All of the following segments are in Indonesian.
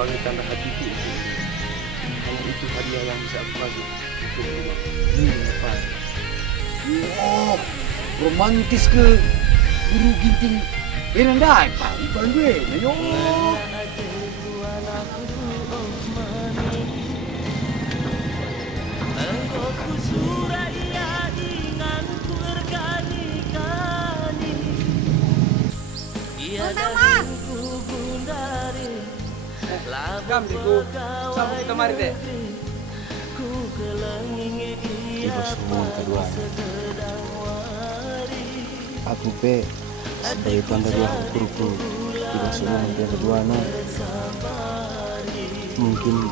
sebagai tanda hatiku untuk ini. Hanya itu hadiah yang bisa aku kasih untuk rumah. Apa? Oh, romantis ke guru ginting. Nandai, Pak. Iban gue, nayo. Kam, Diku. Sambut kita mari deh. Ibu semua kedua. Aku pe sebagai tuan dari aku guruku. Ibu semua yang kedua anak. Mungkin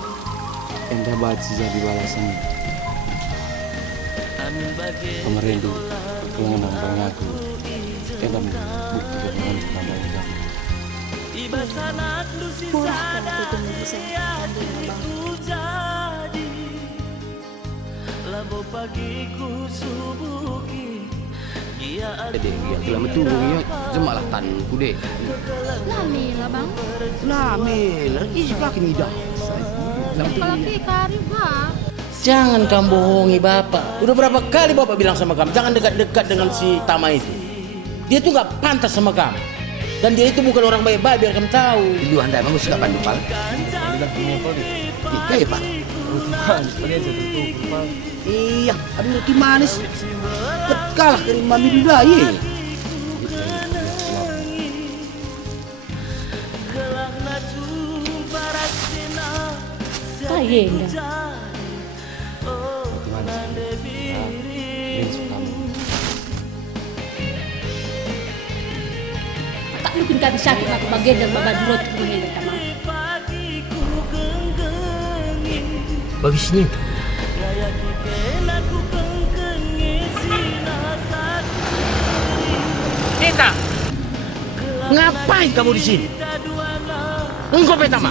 enda baca jadi balasan. Pemerindu kelengan banyak aku. Enda bukti kebenaran selama ini. Pulah kalau aku tunggu saya dengan Dek, ya telah betul ya. Jemalah tanku dek. Lami lah bang. Lame, lagi suka kini dah. Apalagi karib bang. Jangan kamu bohongi bapak. Udah berapa kali bapak bilang sama kamu, jangan dekat-dekat dengan si Tama itu. Dia tuh nggak pantas sama kamu. Dan dia itu bukan orang baik-baik, biar kamu tahu. Dulu anda emang suka bantu pal. Iya pak. Iya, aduh roti manis. Kalah dari mami duda ye. Kayaknya. Tak mungkin kami sakit aku bagian dan bapak durut ini sama. Bagus nih. Nita, ngapain kamu di sini? Engkau petama.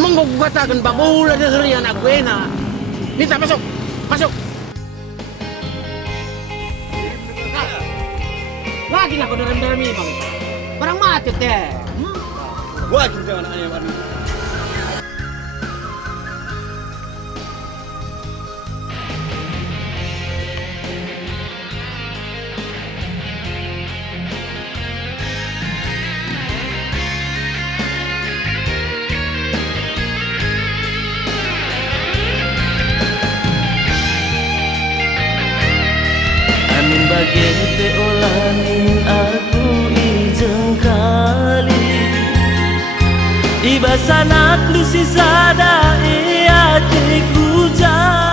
Mengkau katakan babola dari anak gue enak. Nita masuk, masuk. Lagi lah kau dalam ini bang. Barang mati deh. Wajib jangan aneh-aneh. Amin bagai peolanin aku ijeng kali Iba sanak lusi sada iya teku jauh